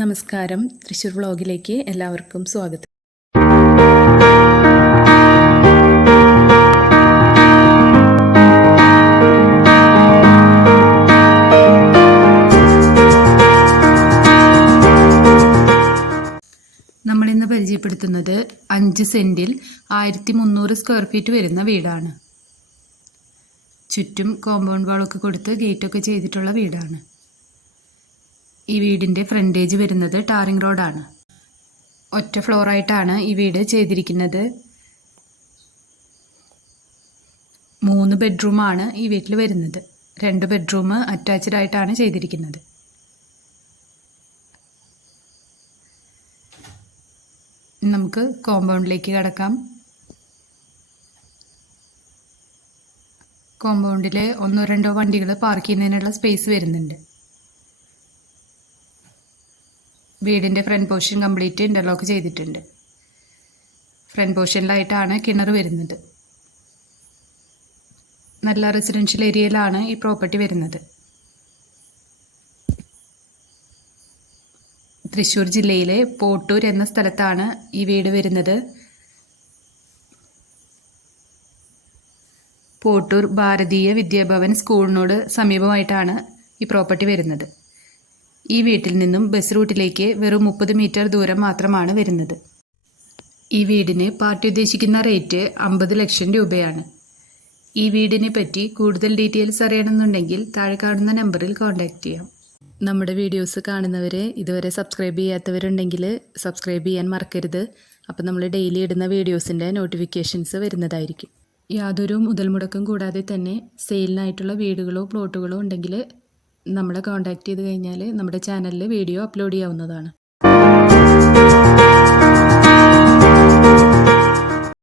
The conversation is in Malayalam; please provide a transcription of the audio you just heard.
നമസ്കാരം. തൃശ്ശൂർ വ്ളോഗിലേക്ക് എല്ലാവർക്കും സ്വാഗതം. നമ്മളിന്ന് പരിചയപ്പെടുത്തുന്നത് അഞ്ച് സെന്റിൽ ആയിരത്തി മുന്നൂറ് സ്ക്വയർ ഫീറ്റ് വരുന്ന വീടാണ്. ചുറ്റും കോമ്പൗണ്ട് വാളൊക്കെ കൊടുത്ത് ഗേറ്റൊക്കെ ചെയ്തിട്ടുള്ള വീടാണ്. ഈ വീടിന്റെ ഫ്രണ്ടേജ് വരുന്നത് ടാറിംഗ് റോഡാണ്. ഒറ്റ ഫ്ലോറായിട്ടാണ് ഈ വീട് ചെയ്തിരിക്കുന്നത്. മൂന്ന് ബെഡ്റൂമാണ് ഈ വീട്ടിൽ വരുന്നത്. രണ്ട് ബെഡ്റൂം അറ്റാച്ച്ഡ് ആയിട്ടാണ് ചെയ്തിരിക്കുന്നത്. നമുക്ക് കോമ്പൗണ്ടിലേക്ക് കടക്കാം. കോമ്പൗണ്ടിൽ ഒന്നോ രണ്ടോ വണ്ടികൾ പാർക്ക് ചെയ്യുന്നതിനുള്ള സ്പേസ് വരുന്നുണ്ട്. വീടിന്റെ ഫ്രണ്ട് പോർഷൻ കംപ്ലീറ്റ് ഇന്റർലോക്ക് ചെയ്തിട്ടുണ്ട്. ഫ്രണ്ട് പോർഷനിലായിട്ടാണ് കിണർ വരുന്നത്. നല്ല റെസിഡൻഷ്യൽ ഏരിയയിലാണ് ഈ പ്രോപ്പർട്ടി വരുന്നത്. തൃശ്ശൂർ ജില്ലയിലെ പോട്ടൂർ എന്ന സ്ഥലത്താണ് ഈ വീട് വരുന്നത്. പോട്ടൂർ ഭാരതീയ വിദ്യാഭവൻ സ്കൂളിനോട് സമീപമായിട്ടാണ് ഈ പ്രോപ്പർട്ടി വരുന്നത്. ഈ വീട്ടിൽ നിന്നും ബസ് റൂട്ടിലേക്ക് വെറും മുപ്പത് മീറ്റർ ദൂരം മാത്രമാണ് വരുന്നത്. ഈ വീടിന് പാർട്ടി ഉദ്ദേശിക്കുന്ന റേറ്റ് അമ്പത് ലക്ഷം രൂപയാണ്. ഈ വീടിനെ പറ്റി കൂടുതൽ ഡീറ്റെയിൽസ് അറിയണമെന്നുണ്ടെങ്കിൽ താഴെ കാണുന്ന നമ്പറിൽ കോൺടാക്റ്റ് ചെയ്യാം. നമ്മുടെ വീഡിയോസ് കാണുന്നവരെ ഇതുവരെ സബ്സ്ക്രൈബ് ചെയ്യാത്തവരുണ്ടെങ്കിൽ സബ്സ്ക്രൈബ് ചെയ്യാൻ മറക്കരുത്. അപ്പോൾ നമ്മൾ ഡെയിലി ഇടുന്ന വീഡിയോസിന്റെ നോട്ടിഫിക്കേഷൻസ് വരുന്നതായിരിക്കും. യാതൊരു മുതൽ മുടക്കം കൂടാതെ തന്നെ സെയിലിനായിട്ടുള്ള വീടുകളോ പ്ലോട്ടുകളോ ഉണ്ടെങ്കിൽ നമ്മളെ കോൺടാക്റ്റ് ചെയ്ത് കഴിഞ്ഞാൽ നമ്മുടെ ചാനലിൽ വീഡിയോ അപ്ലോഡ് ചെയ്യാവുന്നതാണ്.